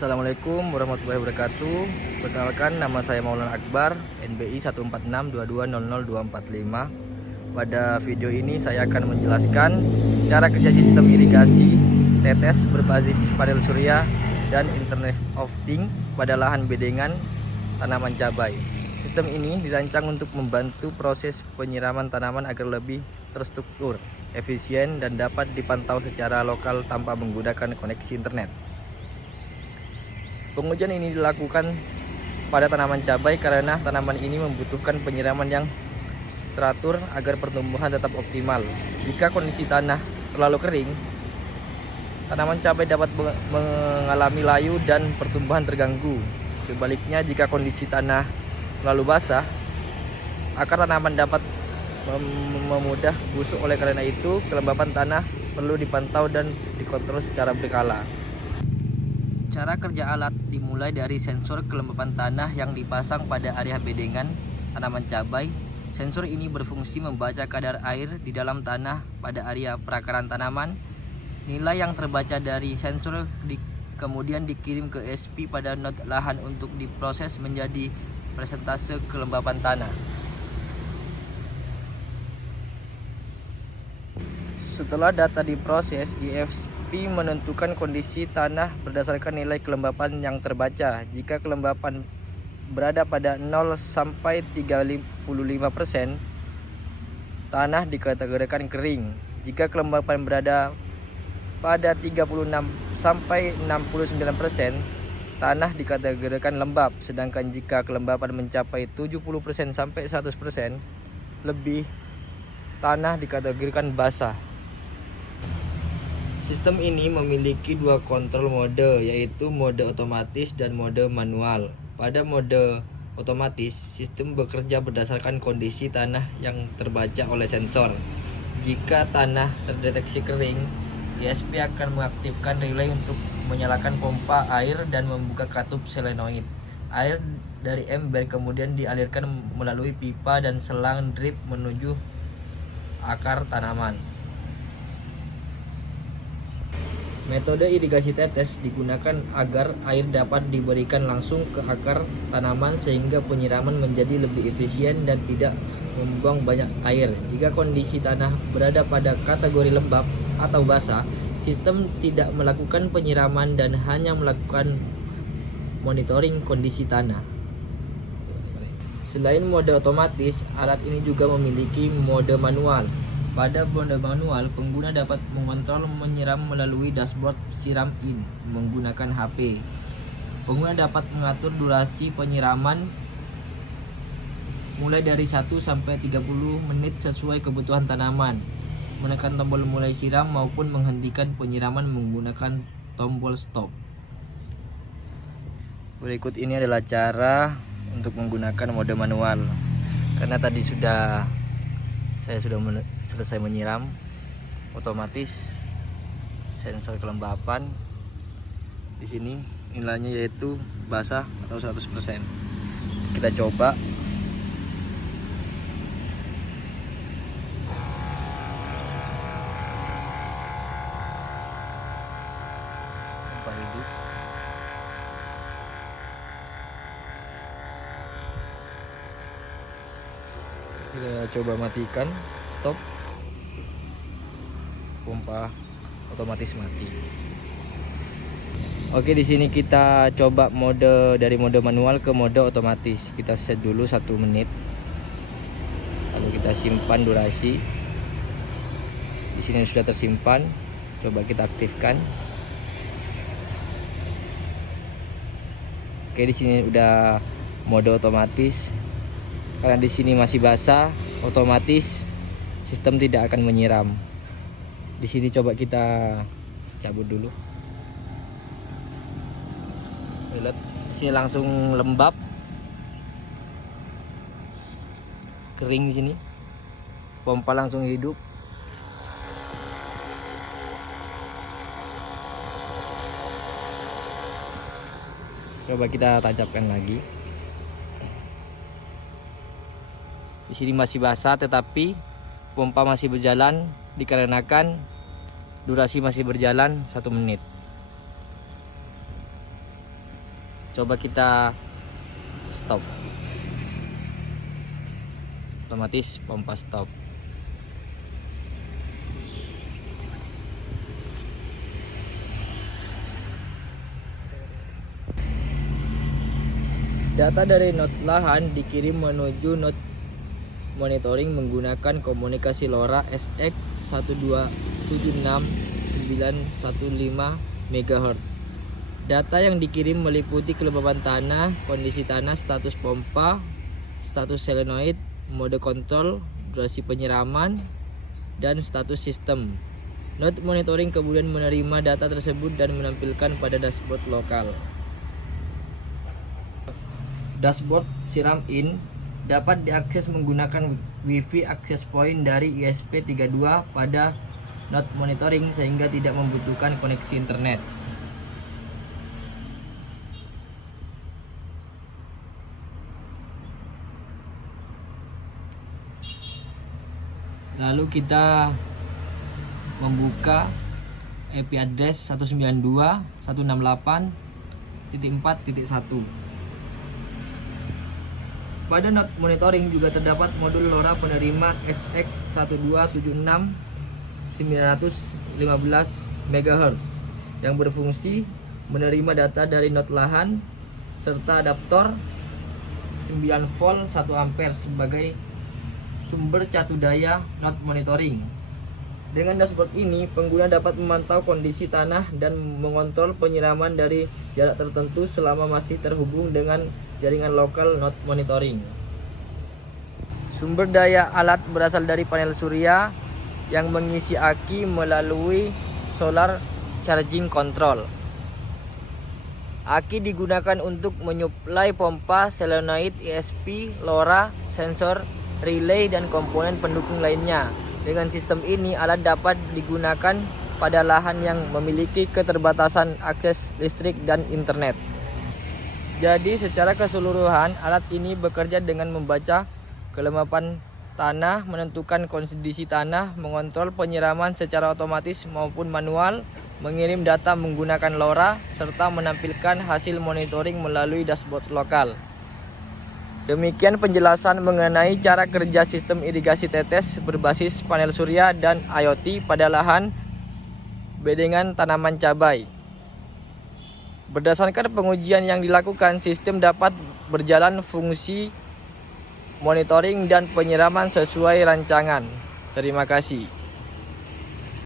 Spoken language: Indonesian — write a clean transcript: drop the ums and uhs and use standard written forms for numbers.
Assalamualaikum warahmatullahi wabarakatuh. Perkenalkan, nama saya Maulana Akbar, NBI 14622000245. Pada video ini saya akan menjelaskan cara kerja sistem irigasi tetes berbasis panel surya dan Internet of Things pada lahan bedengan tanaman cabai. Sistem ini dirancang untuk membantu proses penyiraman tanaman agar lebih terstruktur, efisien, dan dapat dipantau secara lokal tanpa menggunakan koneksi internet. Pengujian ini dilakukan pada tanaman cabai karena tanaman ini membutuhkan penyiraman yang teratur agar pertumbuhan tetap optimal. Jika kondisi tanah terlalu kering, tanaman cabai dapat mengalami layu dan pertumbuhan terganggu. Sebaliknya, jika kondisi tanah terlalu basah, akar tanaman dapat memudah busuk. Oleh karena itu, kelembapan tanah perlu dipantau dan dikontrol secara berkala. Cara kerja alat dimulai dari sensor kelembapan tanah yang dipasang pada area bedengan tanaman cabai. Sensor ini berfungsi membaca kadar air di dalam tanah pada area perakaran tanaman. Nilai yang terbaca dari sensor kemudian dikirim ke SP pada node lahan untuk diproses menjadi persentase kelembapan tanah. Setelah data diproses, ISP menentukan kondisi tanah berdasarkan nilai kelembapan yang terbaca. Jika kelembapan berada pada 0 sampai 35%, tanah dikategorikan kering. Jika kelembapan berada pada 36 sampai 69%, tanah dikategorikan lembab. Sedangkan jika kelembapan mencapai 70% sampai 100% lebih, tanah dikategorikan basah. Sistem ini memiliki dua kontrol mode, yaitu mode otomatis dan mode manual. Pada mode otomatis, sistem bekerja berdasarkan kondisi tanah yang terbaca oleh sensor. Jika tanah terdeteksi kering, ISP akan mengaktifkan relay untuk menyalakan pompa air dan membuka katup solenoid. Air dari ember kemudian dialirkan melalui pipa dan selang drip menuju akar tanaman. Metode irigasi tetes digunakan agar air dapat diberikan langsung ke akar tanaman sehingga penyiraman menjadi lebih efisien dan tidak membuang banyak air. Jika kondisi tanah berada pada kategori lembab atau basah, sistem tidak melakukan penyiraman dan hanya melakukan monitoring kondisi tanah. Selain mode otomatis, alat ini juga memiliki mode manual. Pada mode manual, pengguna dapat mengontrol menyiram melalui dashboard siram in menggunakan HP. Pengguna dapat mengatur durasi penyiraman mulai dari 1 sampai 30 menit sesuai kebutuhan tanaman, menekan tombol mulai siram maupun menghentikan penyiraman menggunakan tombol stop. Berikut ini adalah cara untuk menggunakan mode manual. Karena tadi saya sudah selesai menyiram, otomatis sensor kelembapan di sini nilainya yaitu basah atau 100%. Kita coba. Pompa hidup. Kita coba matikan, stop. Pompa otomatis mati. Oke, di sini kita coba dari mode manual ke mode otomatis. Kita set dulu 1 menit. Lalu kita simpan durasi. Di sini sudah tersimpan. Coba kita aktifkan. Oke, di sini udah mode otomatis. Karena di sini masih basah, otomatis sistem tidak akan menyiram. Di sini coba kita cabut dulu. Lihat, di sini langsung lembab, kering di sini. Pompa langsung hidup. Coba kita tancapkan lagi. Di sini masih basah, tetapi pompa masih berjalan dikarenakan durasi masih berjalan 1 menit. Coba kita stop. Otomatis pompa stop. Data dari node lahan dikirim menuju node monitoring menggunakan komunikasi LoRa SX 1276915 MHz. Data yang dikirim meliputi kelembaban tanah, kondisi tanah, status pompa, status solenoid, mode kontrol, durasi penyiraman, dan status sistem. Node monitoring kemudian menerima data tersebut dan menampilkan pada dashboard lokal. Dashboard siram in dapat diakses menggunakan Wi-Fi access point dari ISP32 pada node monitoring sehingga tidak membutuhkan koneksi internet. Lalu kita membuka IP address 192.168.4.1. Pada node monitoring juga terdapat modul LoRa penerima SX1276915 MHz yang berfungsi menerima data dari node lahan serta adaptor 9 volt 1 ampere sebagai sumber catu daya node monitoring. Dengan dashboard ini, pengguna dapat memantau kondisi tanah dan mengontrol penyiraman dari jarak tertentu selama masih terhubung dengan jaringan lokal node monitoring. Sumber daya alat berasal dari panel surya yang mengisi aki melalui solar charging control. Aki digunakan untuk menyuplai pompa, solenoid, ESP, LoRa, sensor, relay, dan komponen pendukung lainnya. Dengan sistem ini, alat dapat digunakan pada lahan yang memiliki keterbatasan akses listrik dan internet. Jadi secara keseluruhan, alat ini bekerja dengan membaca kelembapan tanah, menentukan kondisi tanah, mengontrol penyiraman secara otomatis maupun manual, mengirim data menggunakan LoRa, serta menampilkan hasil monitoring melalui dashboard lokal. Demikian penjelasan mengenai cara kerja sistem irigasi tetes berbasis panel surya dan IoT pada lahan bedengan tanaman cabai. Berdasarkan pengujian yang dilakukan, sistem dapat berjalan fungsi monitoring dan penyiraman sesuai rancangan. Terima kasih.